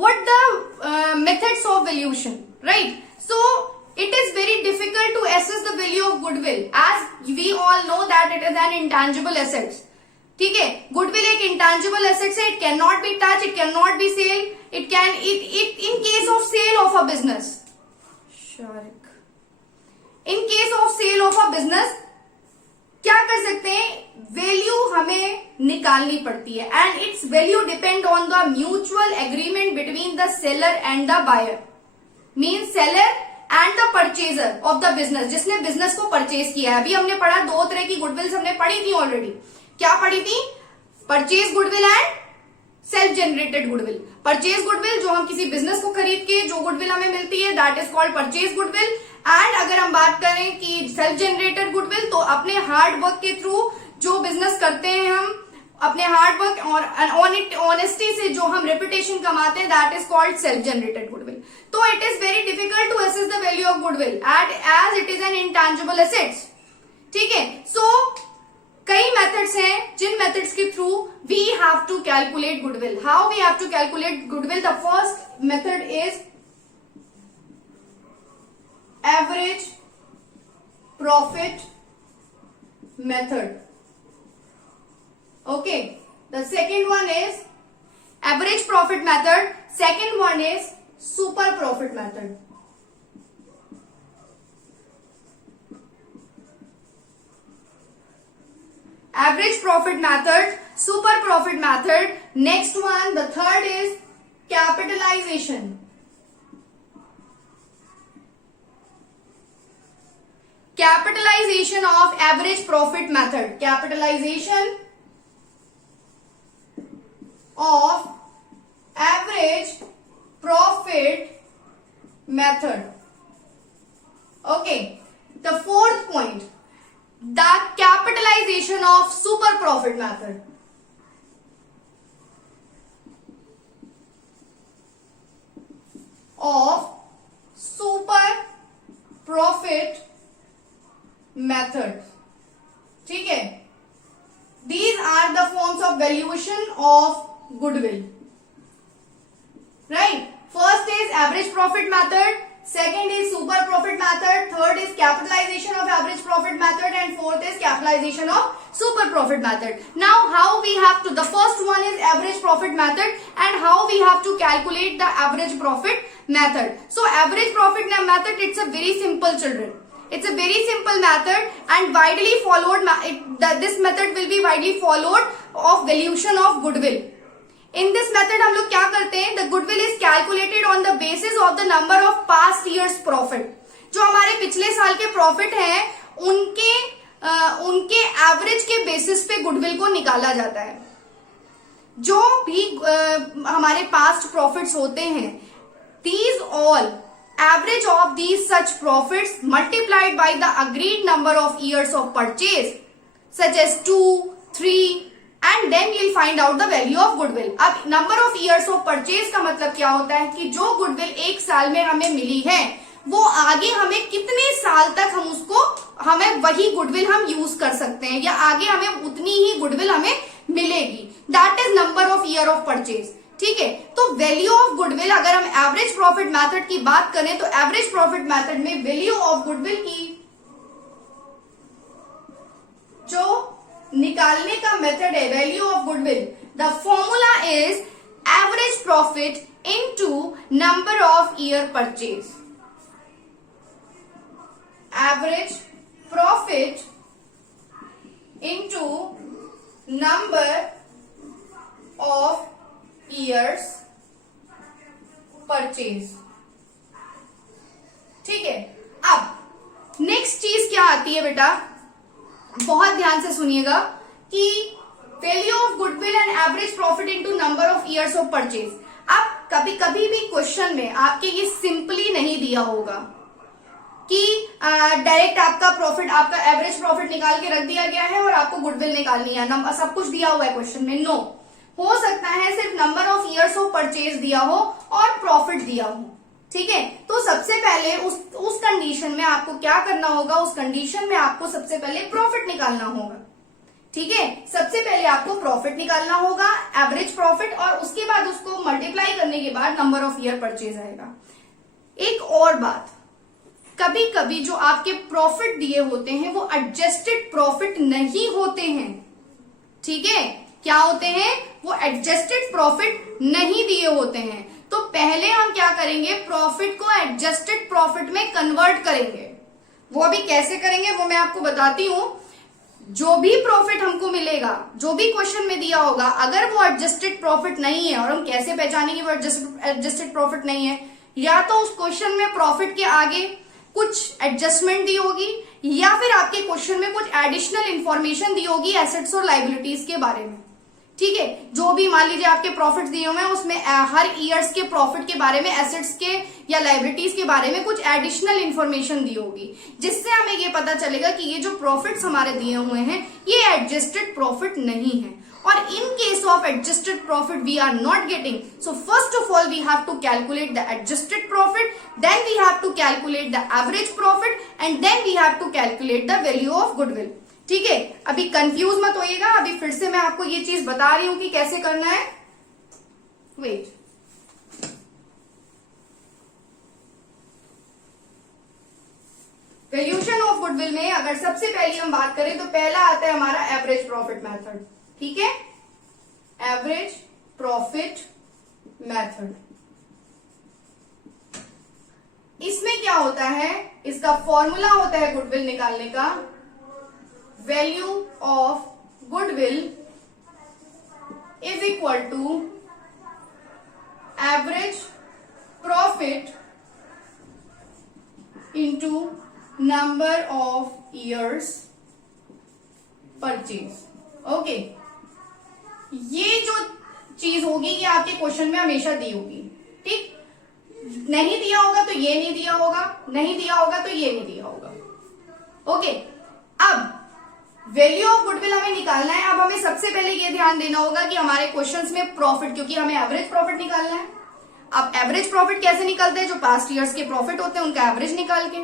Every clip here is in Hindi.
what the methods of valuation, right? So it is very difficult to assess the value of goodwill, as we all know that it is an intangible assets. ठीक है, गुडविल एक इंटेंजिबल एसेट है. It can not be touch, it can not be sell. It can it in case of sale of a business, in case of sale of a business क्या कर सकते हैं, वैल्यू हमें निकालनी पड़ती है. And its value depend on the mutual agreement between the seller and the buyer. Mean seller and the purchaser of the business, जिसने बिजनेस को परचेज किया है. अभी हमने पढ़ा दो तरह की गुडविल्स हमने पढ़ी थी ऑलरेडी. क्या पढ़ी थी? Purchase goodwill and self generated goodwill. Purchase goodwill जो हम किसी बिजनेस को खरीद के जो गुडविल हमें मिलती है, that is called purchase goodwill. And अगर हम बात करें कि सेल्फ जनरेटेड गुडविल, तो अपने हार्ड वर्क के थ्रू जो बिजनेस करते हैं हम, अपने हार्ड वर्क और ऑनेस्टी से जो हम रेपुटेशन कमाते हैं, that is called self generated goodwill. तो it is very difficult to assess the value of goodwill as it is an intangible assets. ठीक है, सो कई मेथड्स हैं जिन मेथड्स के through we have to calculate goodwill. How we have to calculate goodwill? The first method is average profit method. Okay, the second one is average profit method. Second one is super profit method. Average profit method, super profit method. Next one, the third is capitalization. Capitalization of average profit method. Capitalization of average profit method. Okay, the fourth point, the capitalization of super profit method. Of super profit method. ठीक है, these are the forms of valuation of goodwill. Right? First is average profit method. Second is super profit method, third is capitalization of average profit method, and fourth is capitalization of super profit method. Now how we have to, the first one is average profit method, and how we have to calculate the average profit method. So average profit method, it's a very simple, children. It's a very simple method and widely followed. This method will be widely followed of valuation of goodwill. In this method हम लोग क्या करते हैं, the goodwill is calculated on the basis of the number of past years profit. जो हमारे पिछले साल के प्रॉफिट हैं उनके एवरेज के बेसिस पे गुडविल को निकाला जाता है. जो भी हमारे पास्ट प्रॉफिट्स होते हैं, these all average of these such profits multiplied by the agreed number of years of purchase such as 2, 3 and then you'll find out the value of goodwill. अब number of years of purchase का मतलब क्या होता है कि जो गुडविल एक साल में हमें मिली है वो आगे हमें कितने साल तक हमें वही गुडविल हम यूज कर सकते हैं, या आगे हमें उतनी ही गुडविल हमें मिलेगी. That is number of year of purchase. ठीक है, तो वैल्यू ऑफ गुडविल, अगर हम एवरेज प्रॉफिट मेथड की बात करें तो एवरेज प्रॉफिट मेथड में वैल्यू ऑफ गुडविल की जो निकालने का मेथड है, value of goodwill, the formula is average profit into number of year purchase. Average profit into number of years purchase. ठीक है, अब नेक्स्ट चीज क्या आती है बेटा, बहुत ध्यान से सुनिएगा कि value of goodwill and average profit into number of years of purchase. अब कभी भी क्वेश्चन में आपके ये सिंपली नहीं दिया होगा कि डायरेक्ट आपका प्रॉफिट, आपका एवरेज प्रॉफिट निकाल के रख दिया गया है और आपको गुडविल निकालनी है, नंबर सब कुछ दिया हुआ है क्वेश्चन में. नो, हो सकता है सिर्फ number of years of purchase दिया हो और प्रॉफिट दिया हो. ठीक है, तो सबसे पहले उस कंडीशन में आपको क्या करना होगा, उस कंडीशन में आपको सबसे पहले प्रॉफिट निकालना होगा. ठीक है, सबसे सबसे पहले आपको प्रॉफिट निकालना होगा, एवरेज प्रॉफिट, और उसके बाद उसको मल्टीप्लाई करने के बाद नंबर ऑफ ईयर परचेज आएगा। एक और बात, कभी कभी जो आपके प्रॉफिट दिए होते हैं वो एडजस्टेड प्रॉफिट नहीं होते हैं, ठीक है, क्या होते हैं, वो एडजस्टेड प्रॉफिट नहीं दिए होते हैं। तो पहले हम क्या करेंगे, प्रॉफिट को एडजस्टेड प्रॉफिट में कन्वर्ट करेंगे। वो अभी कैसे करेंगे वो मैं आपको बताती हूं। जो भी प्रॉफिट हमको मिलेगा, जो भी क्वेश्चन में दिया होगा, अगर वो एडजस्टेड प्रॉफिट नहीं है, और हम कैसे पहचानेंगे वो एडजस्टेड प्रॉफिट नहीं है, या तो उस क्वेश्चन में प्रॉफिट के आगे कुछ एडजस्टमेंट दी होगी, या फिर आपके क्वेश्चन में कुछ एडिशनल इंफॉर्मेशन दी होगी एसेट्स और लाइबिलिटीज के बारे में, ठीक है। जो भी मान लीजिए आपके प्रॉफिट दिए हुए हैं उसमें हर ईयर्स के प्रॉफिट के बारे में, एसेट्स के या लाइबिलिटीज के बारे में कुछ एडिशनल इंफॉर्मेशन दी होगी, जिससे हमें ये पता चलेगा कि ये जो प्रॉफिट्स हमारे दिए हुए हैं ये एडजस्टेड प्रॉफिट नहीं है। और in case of adjusted profit we are not getting, so first of all we have to calculate the adjusted profit, then we have to calculate the average profit, and then we have to calculate the value of goodwill, ठीक है। अभी कंफ्यूज मत होइएगा, अभी फिर से मैं आपको ये चीज बता रही हूं कि कैसे करना है। वेट, वैल्यूएशन ऑफ गुडविल में अगर सबसे पहले हम बात करें तो पहला आता है हमारा एवरेज प्रॉफिट मेथड, ठीक है, एवरेज प्रॉफिट मेथड। इसमें क्या होता है, इसका फॉर्मूला होता है गुडविल निकालने का, value of goodwill is equal to average profit into number of years purchase, okay. ये जो चीज होगी ये आपके क्वेश्चन में हमेशा दी होगी, ठीक, नहीं दिया होगा तो ये नहीं दिया होगा, नहीं दिया होगा तो ये नहीं दिया होगा, ओके। अब वैल्यू ऑफ गुडविल हमें निकालना है। अब हमें सबसे पहले ये ध्यान देना होगा कि हमारे क्वेश्चंस में प्रॉफिट, क्योंकि हमें एवरेज प्रॉफिट निकालना है। अब एवरेज प्रॉफिट कैसे निकलते हैं, जो पास्ट ईयर्स के प्रॉफिट होते हैं उनका एवरेज निकाल के,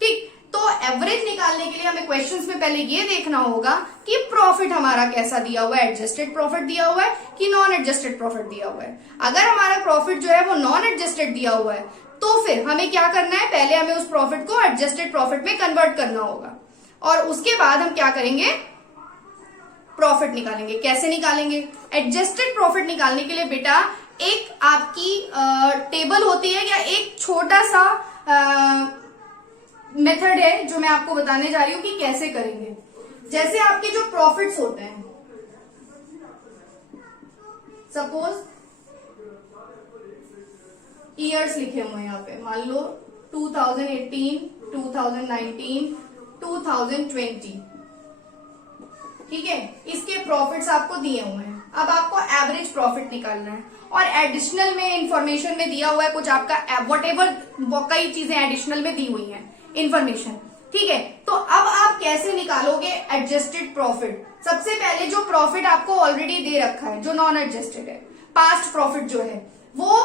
ठीक। तो एवरेज निकालने के लिए हमें क्वेश्चंस में पहले ये देखना होगा कि प्रॉफिट हमारा कैसा दिया हुआ है, एडजस्टेड प्रॉफिट दिया हुआ है कि नॉन एडजस्टेड प्रॉफिट दिया हुआ है। अगर हमारा प्रॉफिट जो है वो नॉन एडजस्टेड दिया हुआ है तो फिर हमें क्या करना है, पहले हमें उस प्रॉफिट को एडजस्टेड प्रॉफिट में कन्वर्ट करना होगा, और उसके बाद हम क्या करेंगे, प्रॉफिट निकालेंगे। कैसे निकालेंगे, एडजस्टेड प्रॉफिट निकालने के लिए बेटा एक आपकी टेबल होती है या एक छोटा सा मेथड है जो मैं आपको बताने जा रही हूं कि कैसे करेंगे। जैसे आपके जो प्रॉफिट्स होते हैं, सपोज ईयर्स लिखे हुए हैं यहाँ पे, मान लो 2018, 2019, 2020, ठीक है, इसके प्रॉफिट्स आपको दिए हुए हैं। अब आपको एवरेज प्रॉफिट निकालना है, और एडिशनल में इंफॉर्मेशन में दिया हुआ है कुछ आपका वॉट एवर, कई चीजें एडिशनल में दी हुई हैं इंफॉर्मेशन, ठीक है। तो अब आप कैसे निकालोगे एडजस्टेड प्रॉफिट, सबसे पहले जो प्रॉफिट आपको ऑलरेडी दे रखा है जो नॉन एडजस्टेड है, पास्ट प्रॉफिट जो है वो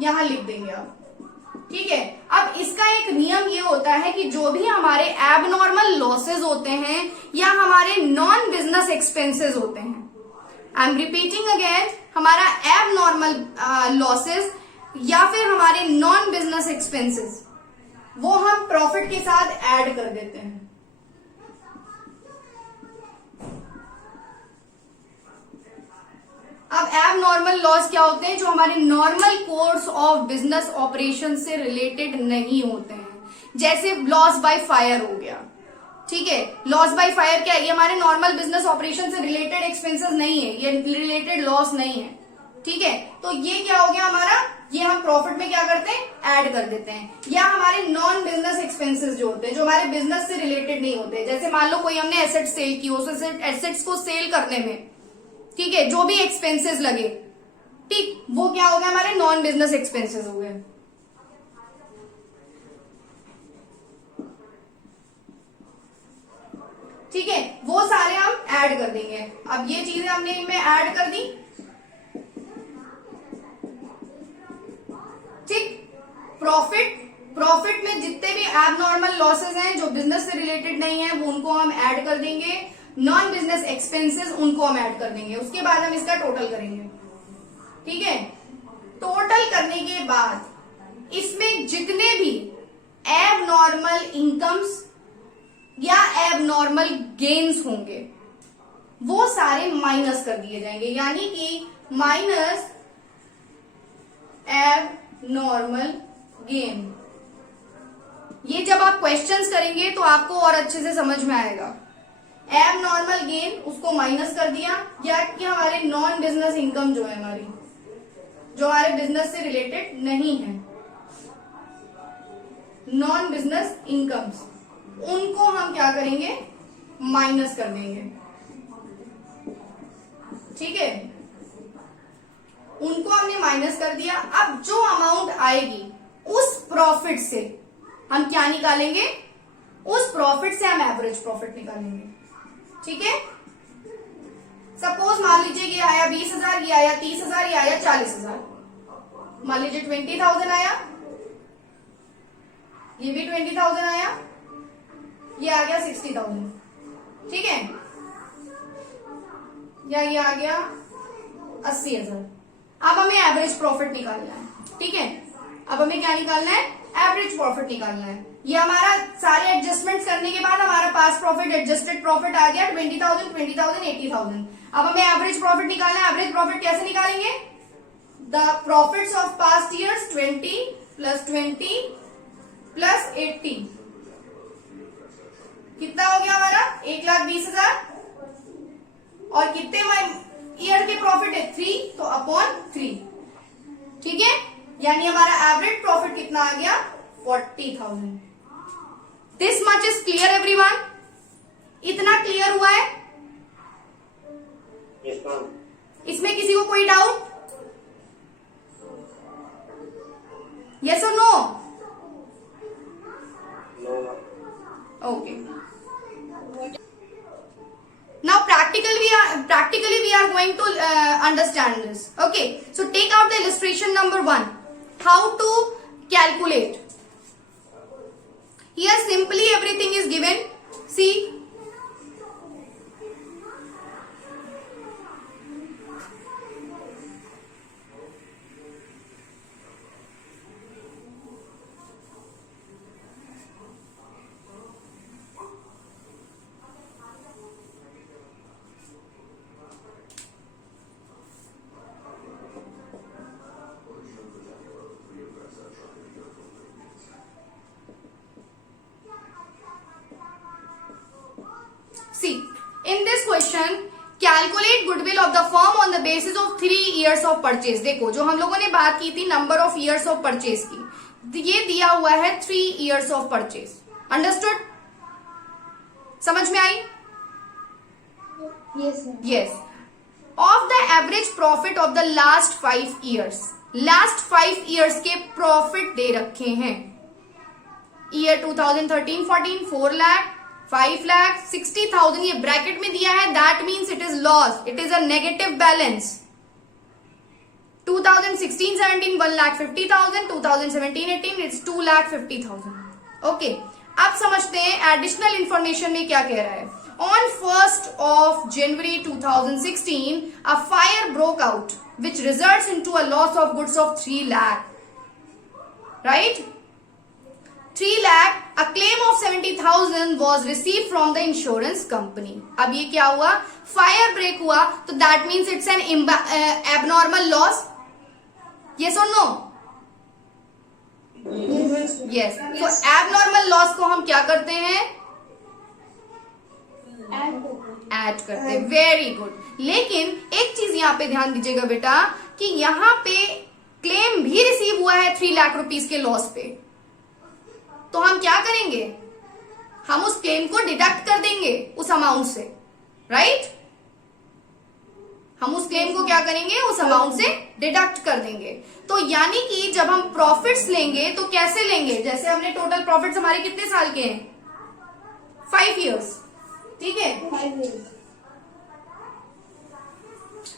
यहां लिख देंगे आप, ठीक है। अब इसका एक नियम ये होता है कि जो भी हमारे एबनॉर्मल लॉसेज होते हैं या हमारे नॉन बिजनेस एक्सपेंसेस होते हैं, आई एम रिपीटिंग अगेन, हमारा एबनॉर्मल लॉसेज या फिर हमारे नॉन बिजनेस एक्सपेंसेस, वो हम प्रॉफिट के साथ ऐड कर देते हैं। अब एबनॉर्मल लॉस क्या होते हैं, जो हमारे normal course of business operation से रिलेटेड नहीं होते हैं, जैसे लॉस बाय फायर हो गया, ठीक है। लॉस बाय फायर क्या है, ये हमारे नॉर्मल बिजनेस ऑपरेशन से रिलेटेड एक्सपेंसेस नहीं है, ये रिलेटेड लॉस नहीं है, ठीक है। तो ये क्या हो गया हमारा, ये हम प्रॉफिट में क्या करते हैं, ऐड कर देते हैं। या हमारे नॉन बिजनेस एक्सपेंसेस जो होते हैं, जो हमारे बिजनेस से रिलेटेड नहीं होते, जैसे मान लो कोई हमने एसेट सेल की, उस एसेट्स को सेल करने में, ठीक है, जो भी एक्सपेंसेस लगे, ठीक, वो क्या हो गया, हमारे नॉन बिजनेस एक्सपेंसेस हो गए। ठीक है, वो सारे हम ऐड कर देंगे। अब ये चीजें हमने इनमें ऐड कर दी, ठीक। प्रॉफिट में जितने भी एबनॉर्मल लॉसेस हैं जो बिजनेस से रिलेटेड नहीं है वो उनको हम ऐड कर देंगे। नॉन बिजनेस एक्सपेंसेस उनको हम ऐड कर देंगे, उसके बाद हम इसका टोटल करेंगे। ठीक है, टोटल करने के बाद इसमें जितने भी एबनॉर्मल इनकम्स या एबनॉर्मल गेन्स होंगे वो सारे माइनस कर दिए जाएंगे, यानी कि माइनस एबनॉर्मल गेन। ये जब आप क्वेश्चंस करेंगे तो आपको और अच्छे से समझ में आएगा। एबनॉर्मल गेन उसको माइनस कर दिया, या कि हमारे नॉन बिजनेस इनकम जो है हमारी, जो हमारे बिजनेस से रिलेटेड नहीं है, नॉन बिजनेस इनकम्स, उनको हम क्या करेंगे, माइनस कर देंगे। ठीक है, उनको हमने माइनस कर दिया। अब जो अमाउंट आएगी उस प्रॉफिट से हम क्या निकालेंगे, उस प्रॉफिट से हम एवरेज प्रॉफिट निकालेंगे। ठीक है, सपोज मान लीजिए ये आया 20,000, ये आया 30,000, ये आया 40,000, मान लीजिए 20,000 आया, ये भी 20,000 आया, ये आ गया 60,000। ठीक है, या ये आ गया 80,000। अब हमें एवरेज प्रॉफिट निकालना है। ठीक है, अब हमें क्या निकालना है, एवरेज प्रॉफिट निकालना है। ये हमारा सारे एडजस्टमेंट्स करने के बाद हमारा पास प्रॉफिट, एडजस्टेड प्रॉफिट आ गया 20,000, 20,000, 80,000। अब हमें एवरेज प्रॉफिट निकालना है। एवरेज प्रॉफिट कैसे निकालेंगे, the profits of past years 20 + 20 + 80, कितना हो गया हमारा 1,20,000, और कितने ईयर के प्रॉफिट है 3, तो अपॉन 3। ठीक है, यानी हमारा एवरेज प्रॉफिट कितना आ गया 40,000। This much is clear everyone, इतना क्लियर हुआ है? yes, ma'am. इसमें किसी को कोई डाउट, यस और no? No, ma'am. Okay. Now practically we are going to understand this. Okay, so take out the illustration number 1. How to calculate? Here simply everything is given. See, in this question calculate goodwill of the firm on the basis of 3 years of purchase। देखो जो हम लोगों ने बात की थी number of years of purchase की, ये दिया हुआ है 3 years ऑफ परचेज। अंडरस्टूड, समझ में आई? Yes. Of the average profit of the last 5 years, last 5 years के प्रॉफिट दे रखे हैं। ईयर 2013-14 4 लाख, 5 लाख, 60,000 ये ब्रैकेट में दिया है, that means it is loss, it is a negative balance. 2016-17 1,50,000, 2017-18 it's 2,50,000। Okay, अब समझते हैं एडिशनल इंफॉर्मेशन में क्या कह रहा है। On 1st of January 2016 a fire broke out which results into a loss of goods of 3 lakh, right? 3 lakh, a claim of 70,000 was received from the insurance company। अब ये क्या हुआ, फायर ब्रेक हुआ, तो that means it's an abnormal loss, yes और नो? यस। तो एबनॉर्मल लॉस को हम क्या करते हैं, ऐड करते हैं। Very good. लेकिन एक चीज यहाँ पे ध्यान दीजिएगा बेटा कि यहाँ पे क्लेम भी रिसीव हुआ है 3 लाख रुपीस के लॉस पे, तो हम क्या करेंगे, हम उस क्लेम को डिडक्ट कर देंगे उस अमाउंट से, राइट? हम उस क्लेम को क्या करेंगे, उस अमाउंट से डिडक्ट कर देंगे। तो यानी कि जब हम प्रॉफिट्स लेंगे तो कैसे लेंगे, जैसे हमने टोटल प्रॉफिट्स हमारे कितने साल के हैं, 5 years, ठीक है? 5 years।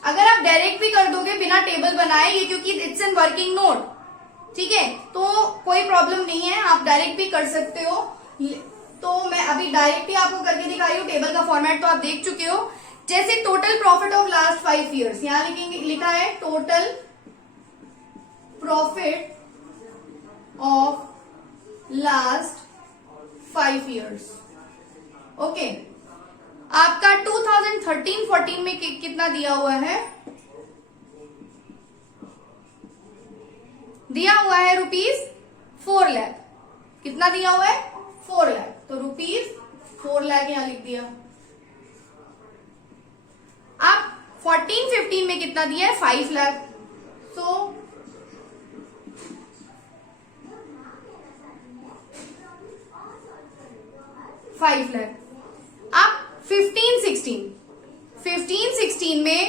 अगर आप डायरेक्ट भी कर दोगे बिना टेबल बनाए, ये क्योंकि इट्स एन वर्किंग नोट, ठीक है, तो कोई प्रॉब्लम नहीं है, आप डायरेक्ट भी कर सकते हो। तो मैं अभी डायरेक्टली आपको करके दिखा रही हूँ। टेबल का फॉर्मेट तो आप देख चुके हो। जैसे total profit of last 5 years, यहां लिखेंगे, लिखा है total profit of last 5 years. Okay, आपका 2013-14 में कितना दिया हुआ है? दिया हुआ है ₹4 लाख। कितना दिया हुआ है? 4 लाख। तो ₹4 लाख यहां लिख दिया। अब 14-15 में कितना दिया है? 5 लाख। सो 5 लाख। अब 15-16 में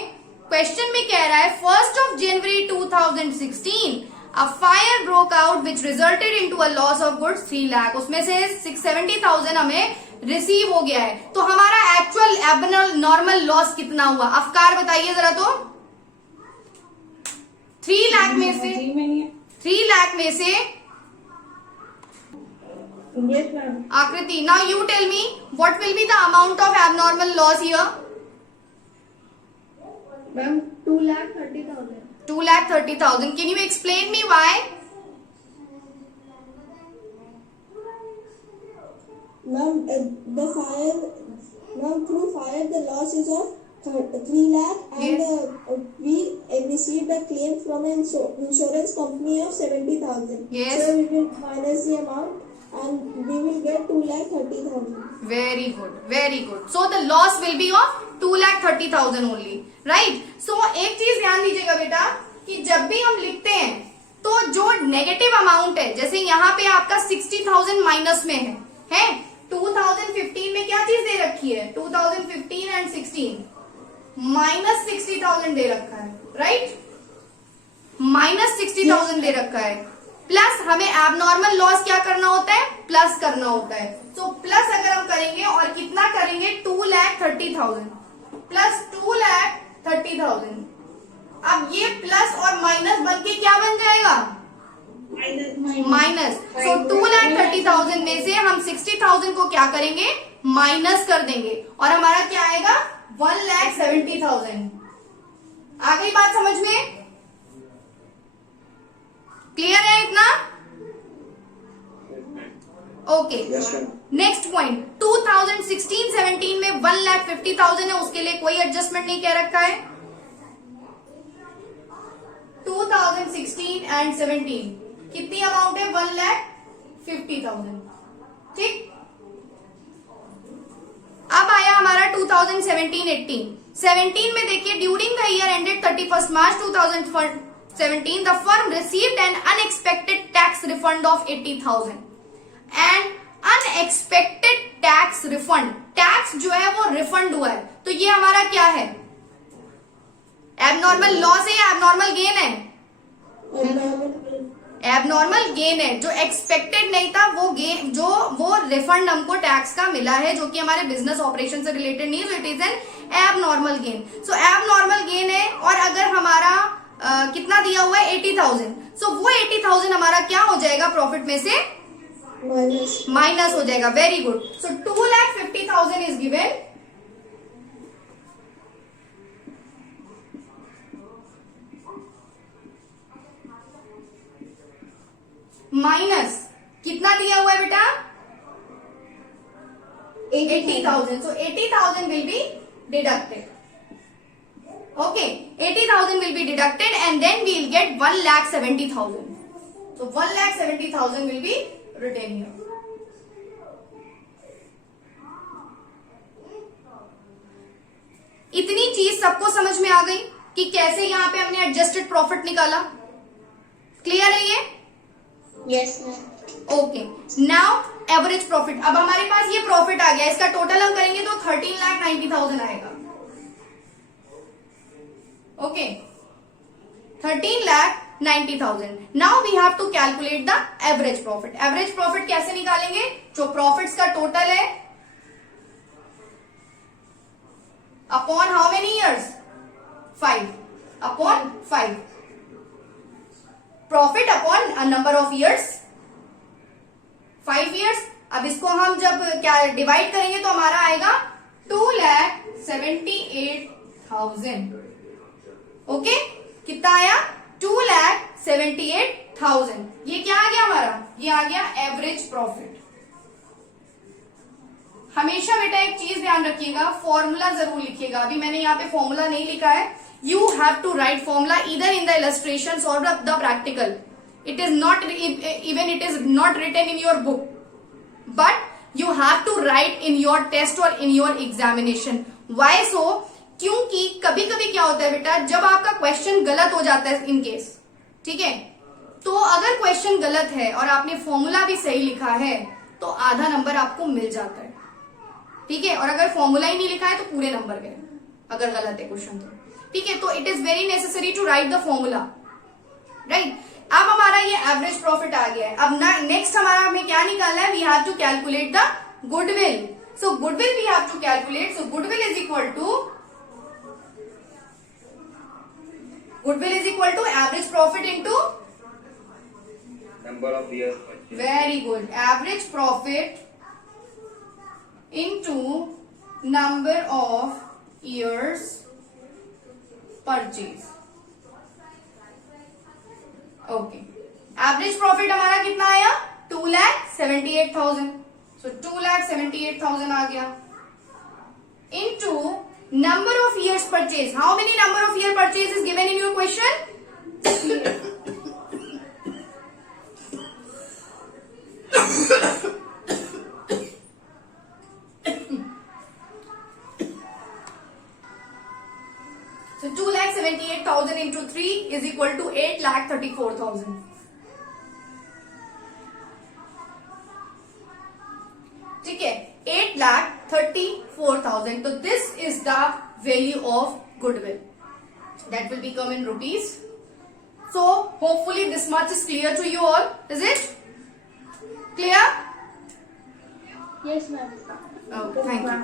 क्वेश्चन में कह रहा है 1 जनवरी 2016 a fire broke out which resulted into a loss of goods 3 lakh. उसमें से 670,000 हमें रिसीव हो गया है। तो हमारा एक्चुअल एबनॉर्मल नॉर्मल लॉस कितना हुआ? अफकार बताइए जरा। तो 3 लाख में से 3 लाख में से Akriti, now you tell me what will be the amount of abnormal loss here? Ma'am 2,30,000. 2,30,000. Can you explain me why? Ma'am, through fire the loss is of 3 lakh and Yes. We received a claim from an insurance company of 70,000. Yes. So we will minus the amount and we will get 2,30,000. Very good, very good. So the loss will be of 2,30,000 only, right? So एक चीज ध्यान दीजिएगा बेटा कि जब भी हम लिखते हैं तो जो नेगेटिव अमाउंट है, जैसे यहाँ पे आपका 60,000 माइनस में है 2015 में क्या चीज दे रखी है? 2015 एंड 16 माइनस 60,000 दे रखा है, राइट? माइनस 60,000 दे रखा है। प्लस हमें एबनॉर्मल लॉस क्या करना होता है? प्लस करना होता है। तो प्लस अगर हम करेंगे और कितना करेंगे? 2,30,000 प्लस 2,30,000। अब ये प्लस और माइनस बन के क्या बन जाएगा? माइनस। तो 2,30,000 में से हम 60,000 को क्या करेंगे? माइनस कर देंगे और हमारा क्या आएगा? 1,70,000। आ गई बात समझ में? क्लियर है इतना? ओके, नेक्स्ट पॉइंट 2016-17 में 1,50,000 है, उसके लिए कोई एडजस्टमेंट नहीं कह रखा है। 2016 एंड 17 कितनी अमाउंट है? 1,50,000। ठीक, अब आया हमारा 2017-18। 17 में देखिए, during the year ended 31 March 2017 the firm received an unexpected tax refund of 80,000 and unexpected tax refund, tax जो है वो रिफंड हुआ है। तो ये हमारा क्या है? एबनॉर्मल लॉस है या एबनॉर्मल गेन है? एबनॉर्मल गेन है। जो एक्सपेक्टेड नहीं था वो गेन, वो रिफंड हमको टैक्स का मिला है, जो कि हमारे बिजनेस ऑपरेशन से रिलेटेड नहीं है। So it is N abnormal gain. So abnormal gain है। और अगर हमारा कितना दिया हुआ है? 80,000। सो वो 80,000 हमारा क्या हो जाएगा? प्रॉफिट में से माइनस हो जाएगा। Very good. So 2,50,000 is given. Minus कितना दिया हुआ है बेटा? 80,000. सो 80,000 will be deducted. Okay, 80,000 will be deducted and then we will get 1,70,000. So 1,70,000 will be retained here. इतनी चीज सबको समझ में आ गई कि कैसे यहाँ पे हमने एडजस्टेड प्रॉफिट निकाला? क्लियर है ये? Yes, ma'am. Okay, now average profit. अब हमारे पास ये प्रॉफिट आ गया, इसका टोटल हम करेंगे तो 13,90,000 आएगा। Okay, 13,90,000. Now we have to calculate the average profit. Average profit कैसे निकालेंगे? जो प्रॉफिट्स का टोटल है upon how many years? 5 upon 5। Profit upon number of years, 5 years अब इसको हम जब क्या डिवाइड करेंगे तो हमारा आएगा 2,78,000। ओके, कितना आया? 2,78,000। ये क्या आ गया हमारा? ये आ गया एवरेज प्रॉफिट। हमेशा बेटा एक चीज ध्यान रखिएगा, फॉर्मूला जरूर लिखिएगा। अभी मैंने यहाँ पे फॉर्मूला नहीं लिखा है। You have to write formula either in the illustration or the practical. It is not even it is not written in your book, but you have to write in your test or in your examination. Why so? क्योंकि कभी कभी क्या होता है बेटा, जब आपका क्वेश्चन गलत हो जाता है इन केस, ठीक है, तो अगर क्वेश्चन गलत है और आपने फॉर्मूला भी सही लिखा है तो आधा नंबर आपको मिल जाता है, ठीक है। और अगर फॉर्मूला ही नहीं लिखा है तो पूरे नंबर गए अगर गलत है क्वेश्चन तो, ठीक है। तो it is very necessary to write the formula, right. अब हमारा ये एवरेज प्रॉफिट आ गया है। अब नेक्स्ट हमारा हमें क्या निकालना है? We have to calculate the goodwill. So goodwill we have to calculate. So goodwill is equal to average profit into number of years purchased. Very good, average profit into number of years purchase. Okay, average profit हमारा कितना आया? 2,78,000। सो 2,78,000 आ गया into number of years purchase. How many number of year purchase is given in your question? So 2,78,000 into 3 is equal to 8,34,000. ठीक है, 8,34,000. So this is the value of goodwill. That will become in rupees. So hopefully this much is clear to you all. Is it clear? Yes, ma'am. Okay, thank you.